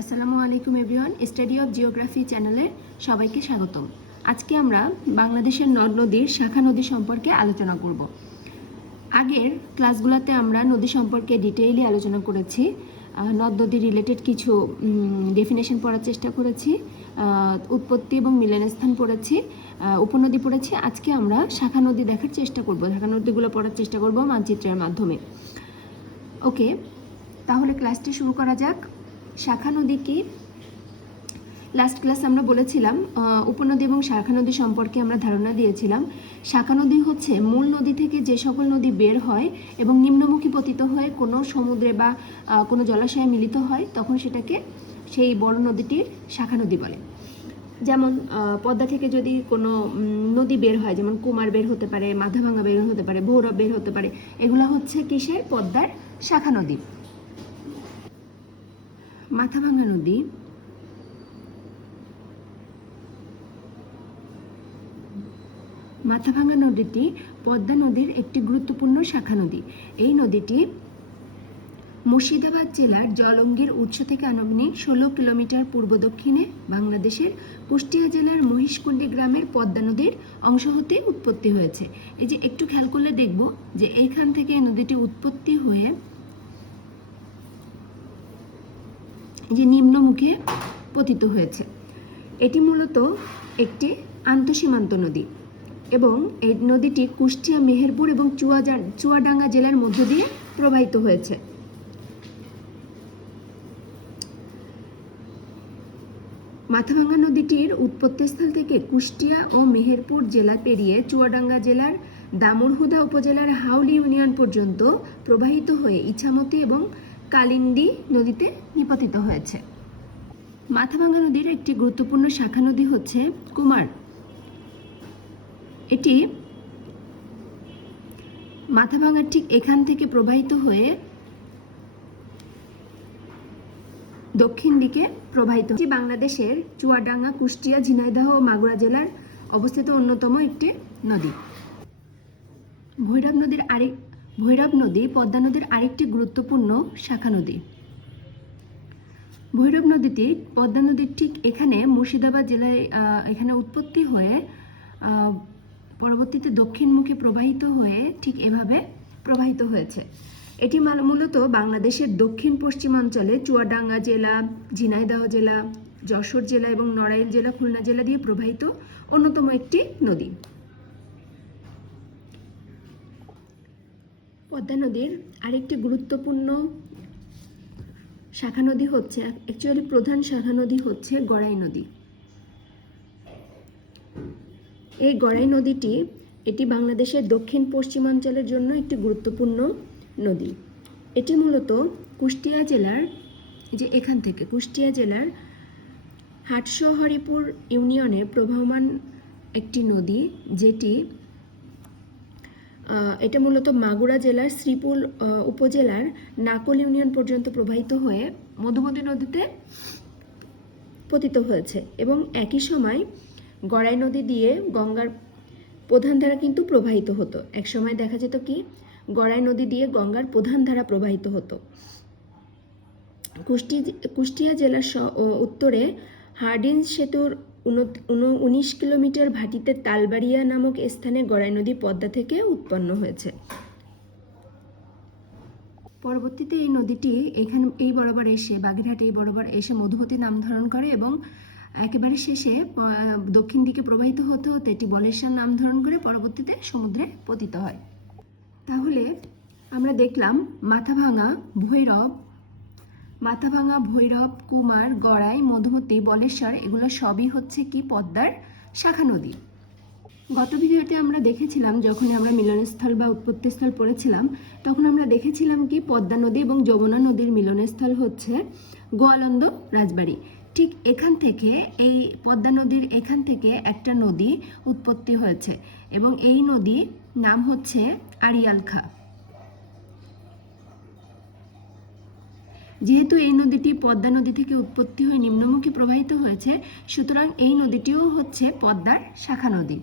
আসসালামু আলাইকুম everyone, study of geography চ্যানেলে সবাইকে স্বাগতম। আজকে আমরা বাংলাদেশের নদ নদীর শাখা নদী সম্পর্কে আলোচনা করব। আগের ক্লাসগুলোতে আমরা নদী সম্পর্কে ডিটেইলি আলোচনা করেছি নদ নদী রিলেটেড কিছু ডেফিনেশন পড়ার চেষ্টা করেছি উৎপত্তি এবং মিলনস্থান পড়েছি উপনদী পড়েছি। আজকে আমরা শাখা নদী দেখার চেষ্টা করব, শাখা নদীগুলো পড়ার চেষ্টা করব মানচিত্রের মাধ্যমে। ওকে তাহলে ক্লাসটি শুরু করা যাক। শাখা নদী কি লাস্ট ক্লাস আমরা বলেছিলাম উপনদী এবং শাখা নদী সম্পর্কে আমরা ধারণা দিয়েছিলাম। শাখা নদী হচ্ছে মূল নদী থেকে যে সকল নদী বের হয় এবং নিম্নমুখী পতিত হয়ে কোনো সমুদ্রে বা কোনো জলাশয়ে মিলিত হয়, তখন সেটাকে সেই বড় নদীটির শাখা নদী বলে। যেমন পদ্মা থেকে যদি কোনো নদী বের হয়, যেমন কুমার বের হতে পারে মাথাভাঙা বের হতে পারে, ভৈরব বের হতে পারে, এগুলো হচ্ছে কিসের? পদ্মার শাখা নদী। মাথাভাঙা নদী। মাথাভাঙা নদীটি পদ্মা নদীর একটি গুরুত্বপূর্ণ শাখা নদী। এই নদীটি মুর্শিদাবাদ জেলার জলঙ্গির উৎস থেকে আনুমানিক ষোলো কিলোমিটার পূর্ব দক্ষিণে বাংলাদেশের কুষ্টিয়া জেলার মহিষকুণ্ডি গ্রামের পদ্মা নদীর অংশ হতে উৎপত্তি হয়েছে। এই যে একটু খেয়াল করলে দেখব যে এইখান থেকে নদীটি উৎপত্তি হয়ে যে নিম্নমুখে পতিত হয়েছে। এটি মূলত একটি আন্তঃসীমান্ত নদী এবং এই নদীটি কুষ্টিয়া, মেহেরপুর এবং চুয়াজা চুয়াডাঙ্গা জেলার মধ্য দিয়ে প্রবাহিত হয়েছে। মাথাভাঙ্গা নদীটির উৎপত্তিস্থল থেকে কুষ্টিয়া ও মেহেরপুর জেলা পেরিয়ে চুয়াডাঙ্গা জেলার দামুরহুদা উপজেলার হাউলি ইউনিয়ন পর্যন্ত প্রবাহিত হয়ে ইছামতি এবং কালিন্দী নদীতে নিপাতিত হয়েছে। মাথাভাঙ্গা নদীর একটি গুরুত্বপূর্ণ শাখা নদী হচ্ছে কুমার। এটি মাথাভাঙ্গার ঠিক এখান থেকে প্রবাহিত হয়ে দক্ষিণ দিকে প্রবাহিত এটি বাংলাদেশের চুয়াডাঙ্গা, কুষ্টিয়া, ঝিনাইদহ ও মাগুরা জেলার অবস্থিত অন্যতম একটি নদী। ভৈরব নদীর আরেক ভৈরব নদী, পদ্মা নদীর আরেকটি গুরুত্বপূর্ণ শাখা নদী। ভৈরব নদীটি, পদ্মা নদীর ঠিক এখানে মুর্শিদাবাদ জেলায় এখানে উৎপত্তি হয়ে পরবর্তীতে দক্ষিণমুখী প্রবাহিত হয়ে ঠিক এভাবে প্রবাহিত হয়েছে। এটি মাল- মূলত বাংলাদেশের দক্ষিণ পশ্চিমাঞ্চলে চুয়াডাঙ্গা জেলা, ঝিনাইদহ জেলা, যশোর জেলা এবং নড়াইল জেলা, খুলনা জেলা দিয়ে প্রবাহিত অন্যতম একটি নদী। পদ্মা নদীর আরেকটি গুরুত্বপূর্ণ শাখা নদী হচ্ছে অ্যাকচুয়ালি প্রধান শাখা নদী হচ্ছে গড়াই নদী। এই গড়াই নদীটি এটি বাংলাদেশের দক্ষিণ পশ্চিমাঞ্চলের জন্য একটি গুরুত্বপূর্ণ নদী। এটি মূলত কুষ্টিয়া জেলার, যে এখান থেকে কুষ্টিয়া জেলার হাটশো হরিপুর ইউনিয়নে প্রবাহমান একটি নদী, যেটি এটা মূলত মাগুরা জেলার শ্রীপুর উপজেলার নাকল ইউনিয়ন পর্যন্ত প্রবাহিত হয়ে মধুমতি নদীতে পতিত হয়েছে এবং একই সময় গড়াই নদী দিয়ে গঙ্গার প্রধান ধারা কিন্তু প্রবাহিত হতো। এক সময় দেখা যেত কি, গড়াই নদী দিয়ে গঙ্গার প্রধান ধারা প্রবাহিত হতো। কুষ্টি, কুষ্টিয়া জেলার উত্তরে হার্ডিন সেতুর উনিশ কিলোমিটার ভাটিতে তালবাড়িয়া নামক স্থানে গড়াই নদী পদ্মা থেকে উৎপন্ন হয়েছে। পরবর্তীতে এই নদীটি এখানে এই বরাবর এসে, বাগেরহাট এই বরাবর এসে মধুমতি নাম ধারণ করে এবং একেবারে শেষে দক্ষিণ দিকে প্রবাহিত হতে হতে এটি বলেশ্বর নাম ধারণ করে পরবর্তীতে সমুদ্রে পতিত হয়। তাহলে আমরা দেখলাম মাথাভাঙা, ভৈরব মাথাভাঙা ভৈরব, কুমার, গড়াই, মধুমতি, বলেশ্বর, এগুলো সবই হচ্ছে কি পদ্মার শাখা নদী। গত ভিডিওতে আমরা দেখেছিলাম যখন আমরা মিলনস্থল বা উৎপত্তিস্থল পড়েছিলাম, তখন আমরা দেখেছিলাম কি পদ্মা নদী এবং যমুনা নদীর মিলনস্থল হচ্ছে গোয়ালন্দ রাজবাড়ি। ঠিক এখান থেকে, এই পদ্মা নদীর এখান থেকে একটা নদী উৎপত্তি হয়েছে এবং এই নদী নাম হচ্ছে আড়িয়াল খা। যেহেতু এই নদীটি পদ্মা নদী থেকে উৎপত্তি হয়ে নিম্নমুখী প্রবাহিত হয়েছে, সুতরাং এই নদীটিও হচ্ছে পদ্মার শাখা নদী।